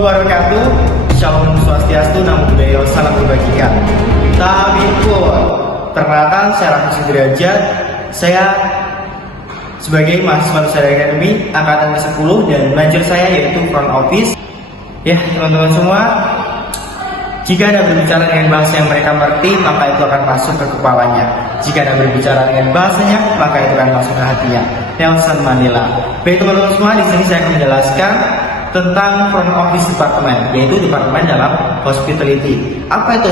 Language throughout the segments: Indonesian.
wabarakatuh. Shalom Swastiastu, Namo Buddhaya, salam kebajikan. Tabipun, perkenalkan saya Raffi Sudrajat. Saya sebagai mahasiswa Nusantara Academy angkatan ke-10 dan major saya yaitu front office. Ya, teman-teman semua, jika Anda berbicara dengan bahasa yang mereka mengerti, maka itu akan masuk ke kepalanya. Jika Anda berbicara dengan bahasanya, maka itu akan masuk ke hatinya. Nelson Mandela. Baik teman-teman semua, di sini saya akan menjelaskan tentang front office department, yaitu departemen dalam hospitality. Apa itu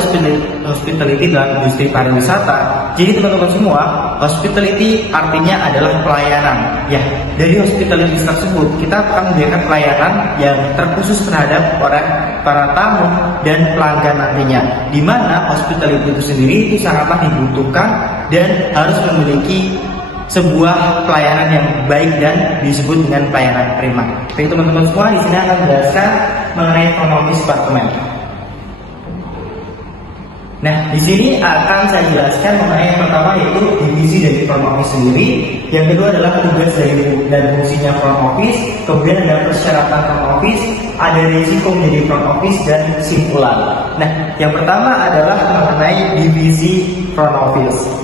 hospitality dalam industri pariwisata? Jadi teman-teman semua, hospitality artinya adalah pelayanan. Ya, dari hospitality tersebut kita akan memberikan pelayanan yang terkhusus terhadap para tamu dan pelanggan nantinya. Di mana hospitality itu sendiri itu sangatlah dibutuhkan dan harus memiliki sebuah pelayanan yang baik dan disebut dengan pelayanan prima. Baik teman-teman semua, di sini akan menjelaskan mengenai front office department. Nah, di sini akan saya jelaskan mengenai yang pertama yaitu divisi dari front office sendiri. Yang kedua adalah tugas dari dan fungsinya front office. Kemudian ada persyaratan front office, ada risiko menjadi front office dan kesimpulan. Nah, yang pertama adalah mengenai divisi front office.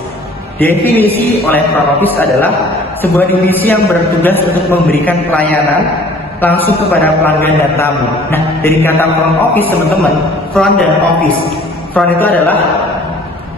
Definisi oleh front office adalah sebuah divisi yang bertugas untuk memberikan pelayanan langsung kepada pelanggan dan tamu. Nah, dari kata front office teman-teman, front dan office. Front itu adalah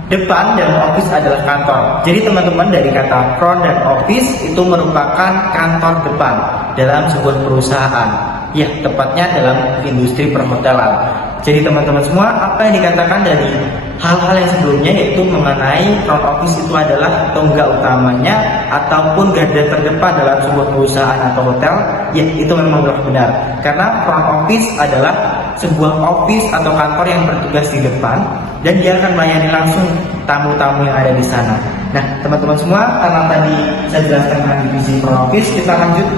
depan dan office adalah kantor. Jadi teman-teman, dari kata front dan office itu merupakan kantor depan dalam sebuah perusahaan. Ya, tepatnya dalam industri perhotelan. Jadi teman-teman semua, apa yang dikatakan dari hal-hal yang sebelumnya yaitu mengenai front office itu adalah tonggak utamanya ataupun garda terdepan dalam sebuah perusahaan atau hotel. Ya, itu memang benar. Karena front office adalah sebuah office atau kantor yang bertugas di depan dan dia akan melayani langsung tamu-tamu yang ada di sana. Nah, teman-teman semua, karena tadi saya jelaskan tentang divisi front office, kita lanjut.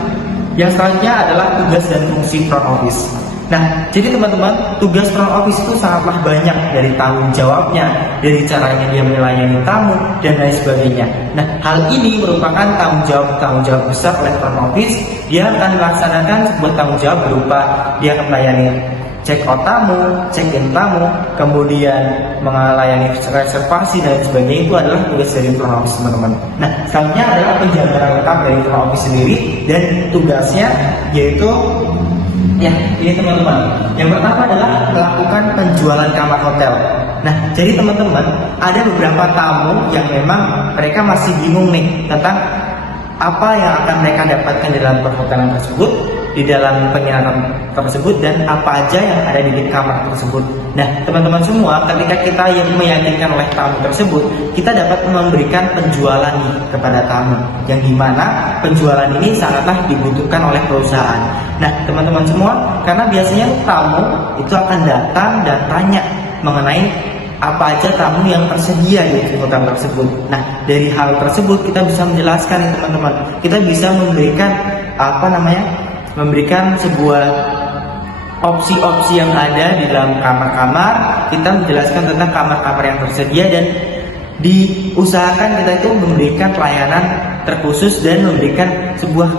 Yang selanjutnya adalah tugas dan fungsi front office. Nah, jadi teman-teman, tugas front office itu sangatlah banyak, dari tanggung jawabnya, dari caranya dia melayani tamu, dan lain sebagainya. Nah, hal ini merupakan tanggung jawab besar oleh front office. Dia akan melaksanakan sebuah tanggung jawab berupa dia akan melayani check out tamu, check in tamu, kemudian melayani reservasi dan sebagainya. Itu adalah tugas dari front office, teman-teman. Nah, selanjutnya adalah penjagaan lengkap dari front office sendiri, dan tugasnya yaitu ya, ini teman-teman. Yang pertama adalah melakukan penjualan kamar hotel. Nah, jadi teman-teman, ada beberapa tamu yang memang mereka masih bingung nih tentang apa yang akan mereka dapatkan di dalam perhotelan tersebut, di dalam penginapan tersebut, dan apa aja yang ada di kamar tersebut. Nah, teman-teman semua, ketika kita yang meyakinkan oleh tamu tersebut, kita dapat memberikan penjualan nih kepada tamu, yang dimana penjualan ini sangatlah dibutuhkan oleh perusahaan. Nah, teman-teman semua, karena biasanya tamu itu akan datang dan tanya mengenai apa aja tamu yang tersedia di hotel tersebut. Nah, dari hal tersebut kita bisa menjelaskan nih teman-teman. Kita bisa memberikan memberikan sebuah opsi-opsi yang ada di dalam kamar-kamar. Kita menjelaskan tentang kamar-kamar yang tersedia dan diusahakan kita itu memberikan pelayanan terkhusus dan memberikan sebuah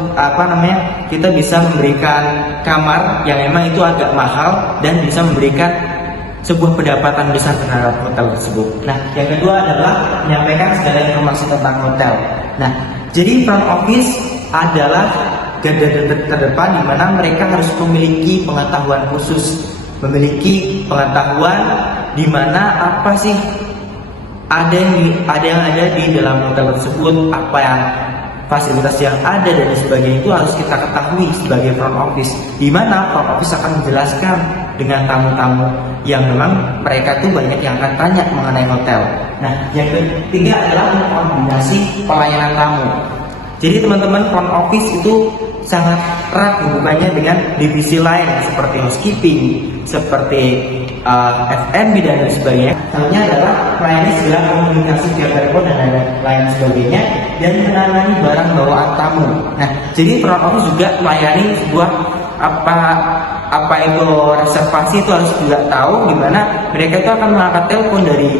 kita bisa memberikan kamar yang memang itu agak mahal dan bisa memberikan sebuah pendapatan besar terhadap hotel tersebut. Nah, yang kedua adalah menyampaikan segala informasi tentang hotel. Nah, jadi front office adalah garda terdepan di mana mereka harus memiliki pengetahuan khusus, memiliki pengetahuan di mana apa sih ada yang ada di dalam hotel tersebut, apa yang fasilitas yang ada dan sebagainya itu harus kita ketahui sebagai front office, di mana front office akan menjelaskan dengan tamu-tamu yang memang mereka tuh banyak yang akan tanya mengenai hotel. Nah, yang ketiga adalah mengkoordinasi pelayanan tamu. Jadi teman-teman, front office itu sangat erat hubungannya dengan divisi lain seperti housekeeping, seperti F&B dan sebagainya. Salahnya adalah melayani segala komunikasi via telepon dan lain sebagainya, dan menangani barang bawaan tamu. Nah, jadi front office juga melayani sebuah apa itu reservasi itu harus juga tahu, gimana mereka itu akan mengangkat telepon dari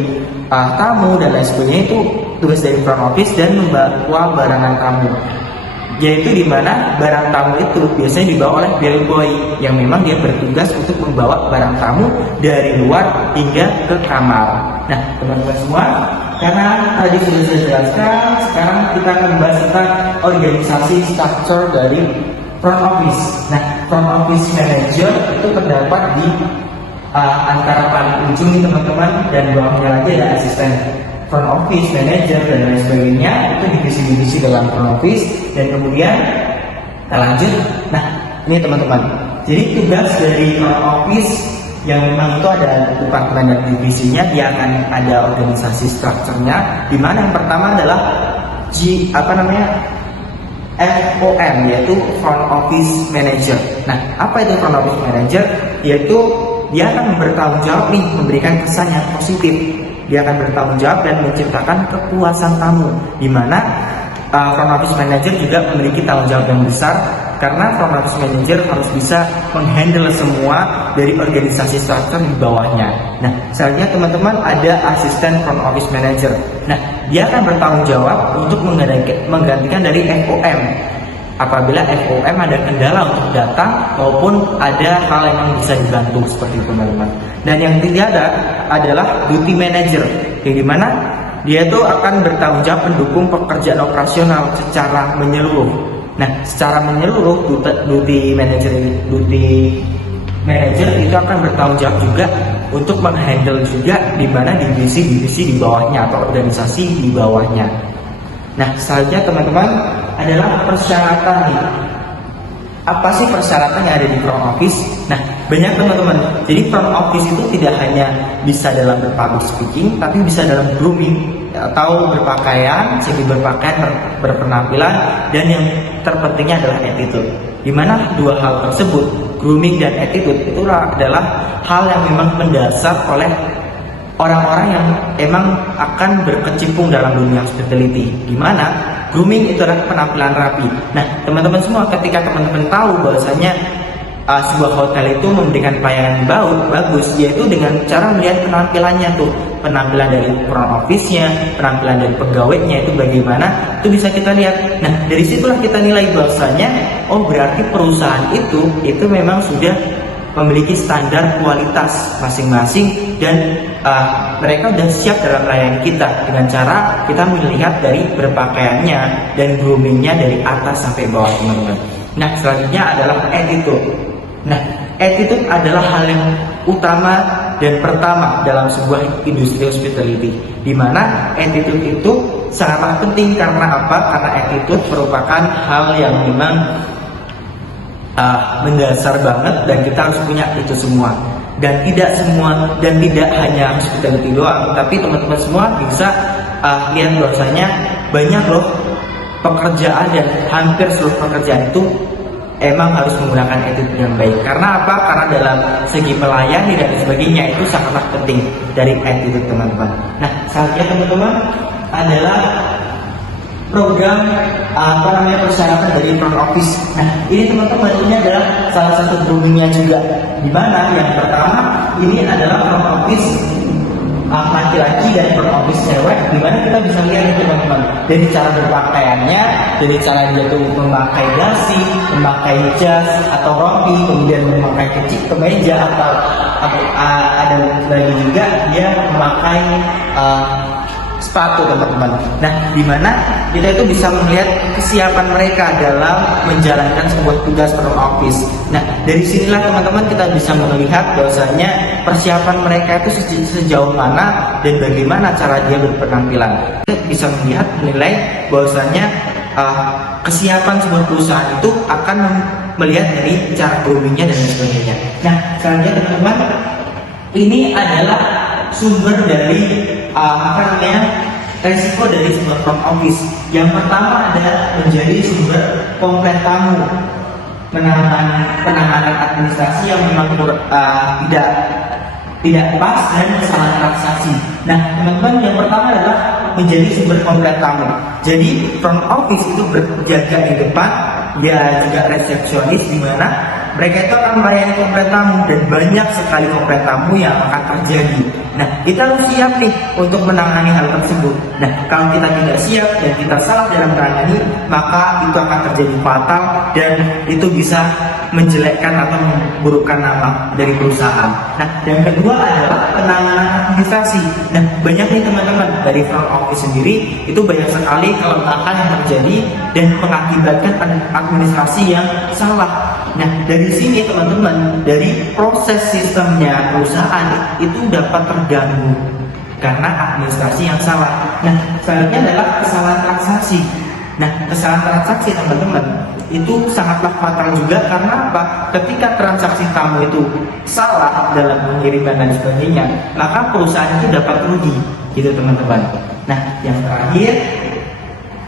tamu dan lain sebagainya. Itu tugas dari front office dan membawa barangan tamu. yaitu di mana barang tamu itu biasanya dibawa oleh bellboy yang memang dia bertugas untuk membawa barang tamu dari luar hingga ke kamar. Nah, teman-teman semua, karena tadi sudah saya jelaskan, sekarang kita akan membahas tentang organisasi structure dari front office. Nah, front office manager itu terdapat di antara paling ujung nih teman-teman, dan bawahnya lagi ada asisten front office manager dan lain sebagainya. Itu divisi-divisi dalam front office. Dan kemudian kita lanjut. Nah, ini teman-teman, jadi tugas dari front office yang memang itu ada departemen dan divisinya, dia akan ada organisasi strukturnya, di mana yang pertama adalah FOM, yaitu front office manager. Nah, apa itu front office manager? Yaitu dia akan bertanggung jawab nih, memberikan kesan yang positif. Dia akan bertanggung jawab dan menciptakan kepuasan tamu, di mana front office manager juga memiliki tanggung jawab yang besar, karena front office manager harus bisa menghandle semua dari organisasi struktur di bawahnya. Nah, selanjutnya teman-teman ada asisten front office manager. Nah, dia akan bertanggung jawab untuk menggantikan dari FOM apabila FOM ada kendala untuk datang maupun ada hal yang bisa dibantu seperti itu teman-teman. Dan yang ketiga adalah duty manager, yang dimana dia itu akan bertanggung jawab mendukung pekerjaan operasional secara menyeluruh. Nah, secara menyeluruh duty manager itu akan bertanggung jawab juga untuk menghandle juga di mana divisi-divisi di bawahnya atau organisasi di bawahnya. Nah, selanjutnya teman-teman adalah persyaratan nih. Apa sih persyaratan yang ada di front office? Nah, banyak teman-teman. Jadi front office itu tidak hanya bisa dalam public speaking, tapi bisa dalam grooming atau berpakaian, segi berpakaian, berpenampilan, dan yang terpentingnya adalah attitude. Di mana dua hal tersebut, grooming dan attitude, itu adalah hal yang memang mendasar oleh orang-orang yang emang akan berkecimpung dalam dunia hospitality. Di mana grooming itu adalah penampilan rapi. Nah, teman-teman semua, ketika teman-teman tahu bahwasanya sebuah hotel itu memberikan pelayanan bagus, yaitu dengan cara melihat penampilannya tuh, penampilan dari front office-nya, penampilan dari pegawainya itu bagaimana, itu bisa kita lihat. Nah, dari situlah kita nilai bahwasanya, oh berarti perusahaan itu memang sudah memiliki standar kualitas masing-masing, dan mereka sudah siap dalam melayani kita dengan cara kita melihat dari berpakaiannya dan groomingnya dari atas sampai bawah teman-teman. Nah, selanjutnya adalah attitude. Nah, attitude adalah hal yang utama dan pertama dalam sebuah industri hospitality, di mana attitude itu sangatlah penting. Karena apa? Karena attitude merupakan hal yang memang mendasar banget, dan kita harus punya itu semua. Dan tidak hanya hospitality doang, tapi teman-teman semua bisa lihat bahwasanya banyak loh pekerjaan, dan hampir seluruh pekerjaan itu emang harus menggunakan attitude yang baik. Karena apa? Karena dalam segi melayani dan sebagainya itu sangatlah penting dari attitude teman-teman. Nah, selanjutnya teman-teman adalah program persyaratan dari front office. Nah, ini teman-teman, ini adalah salah satu groomingnya juga, di mana yang pertama ini adalah front office laki-laki dan front office cewek, di mana kita bisa lihat nih teman-teman, dari cara berpakaiannya, dari cara dia tuh memakai dasi, memakai jas atau rompi, kemudian memakai kemeja, atau ada lagi juga dia memakai sepatu teman-teman. Nah, di mana kita itu bisa melihat kesiapan mereka dalam menjalankan sebuah tugas front office. Nah, dari sinilah teman-teman kita bisa melihat bahwasanya persiapan mereka itu sejauh mana dan bagaimana cara dia berpenampilan. Kita bisa menilai bahwasanya kesiapan sebuah perusahaan itu akan melihat dari cara groomingnya dan sebagainya. Nah, selanjutnya teman-teman, ini adalah sumber dari resiko dari sebuah front office. Yang pertama adalah menjadi sumber komplain tamu, penanganan administrasi yang memang tidak pas dan kesalahan transaksi. Nah, teman-teman, yang pertama adalah menjadi sumber komplain tamu. Jadi front office itu berjaga di depan, dia juga resepsionis, di mana mereka itu akan melayani komplain tamu dan banyak sekali komplain tamu yang akan terjadi. Nah, kita harus siap nih untuk menangani hal tersebut. Nah, kalau kita tidak siap dan kita salah dalam menangani, maka itu akan terjadi fatal dan itu bisa menjelekkan atau memburukkan nama dari perusahaan. Nah, yang kedua adalah penanganan administrasi. Nah, banyak nih teman-teman dari front office sendiri itu banyak sekali kelemahan yang terjadi dan mengakibatkan administrasi yang salah. Nah, dari sini teman-teman, dari proses sistemnya perusahaan itu dapat terganggu karena administrasi yang salah. Nah, selanjutnya adalah kesalahan transaksi. Nah, kesalahan transaksi teman-teman itu sangatlah fatal juga karena apa? Ketika transaksi kamu itu salah dalam mengirimkan dan sebagainya, maka perusahaan itu dapat rugi, gitu teman-teman. Nah, yang terakhir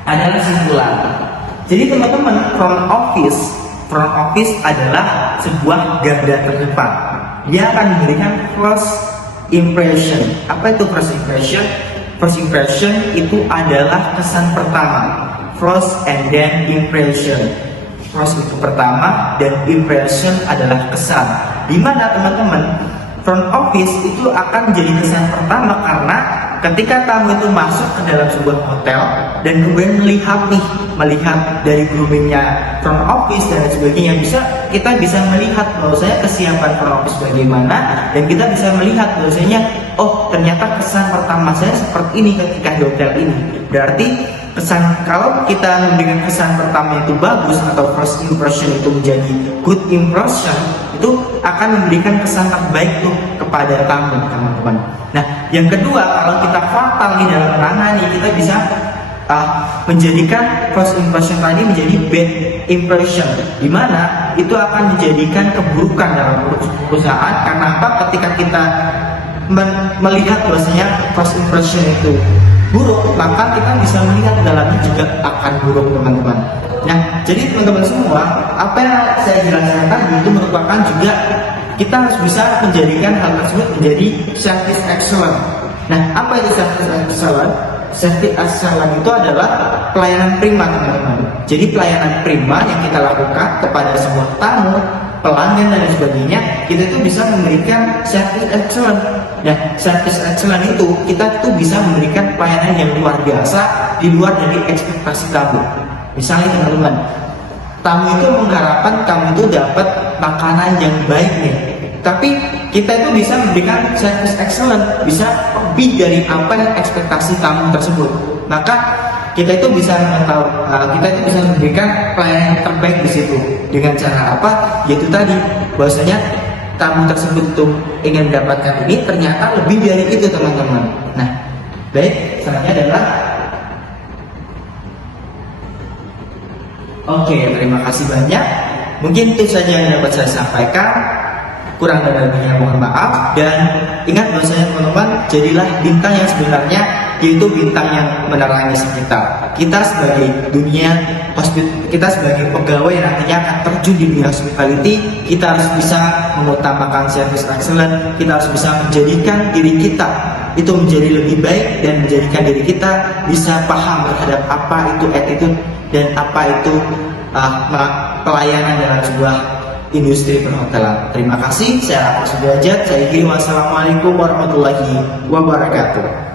adalah simpulan. Jadi teman-teman, front office adalah sebuah garda terdepan. Dia akan memberikan first impression. Apa itu first impression? First impression itu adalah kesan pertama. First and then impression. First itu pertama dan impression adalah kesan. Dimana teman-teman, front office itu akan menjadi kesan pertama karena ketika tamu itu masuk ke dalam sebuah hotel dan kemudian melihat dari groomingnya front office dan sebagainya, kita bisa melihat bahwasanya kesiapan front office bagaimana, dan kita bisa melihat bahwasanya oh ternyata kesan pertama saya seperti ini ketika di hotel ini. Berarti kalau kita memberikan kesan pertama itu bagus atau first impression itu menjadi good impression, itu akan memberikan kesan terbaik tuh kepada tamu teman-teman. Nah, yang kedua, kalau kita fatal di dalam menangani, kita bisa menjadikan first impression tadi menjadi bad impression, di mana itu akan menjadikan keburukan dalam perusahaan. Karena apa? Ketika kita melihat bahwasanya first impression itu buruk, maka kita bisa melihat dalamnya juga akan buruk teman-teman. Nah, jadi teman-teman semua, apa yang saya jelaskan tadi itu merupakan juga kita harus bisa menjadikan hal tersebut menjadi service excellent. Nah, apa itu service excellent? Service excellent itu adalah pelayanan prima teman-teman. Jadi pelayanan prima yang kita lakukan kepada sebuah tamu, pelanggan dan sebagainya, kita itu bisa memberikan service excellent. Nah, service excellent itu kita tuh bisa memberikan pelayanan yang luar biasa di luar dari ekspektasi tamu. Misalnya teman-teman, tamu itu mengharapkan kamu itu dapat makanan yang baik nih, tapi kita itu bisa memberikan service excellent, bisa lebih dari apa yang ekspektasi tamu tersebut. Maka kita itu bisa memberikan pelayanan yang terbaik di situ. Dengan cara apa? Yaitu tadi, bahwasanya tamu tersebut tuh ingin mendapatkan ini, ternyata lebih dari itu teman-teman. Nah, baik, selanjutnya adalah oke, terima kasih banyak. Mungkin itu saja yang dapat saya sampaikan. Kurang dan lebihnya mohon maaf. Dan ingat bahwasanya teman-teman, jadilah bintang yang sebenarnya, yaitu bintang yang menerangi sekitar. Kita sebagai kita sebagai pegawai yang nantinya akan terjun di dunia hospitality, kita harus bisa mengutamakan service excellent. Kita harus bisa menjadikan diri kita itu menjadi lebih baik dan menjadikan diri kita bisa paham terhadap apa itu attitude dan apa itu pelayanan dalam sebuah industri perhotelan. Terima kasih, saya Raffi Sudrajat. Saya kira wassalamualaikum warahmatullahi wabarakatuh.